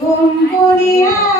गुंपुनियार फुले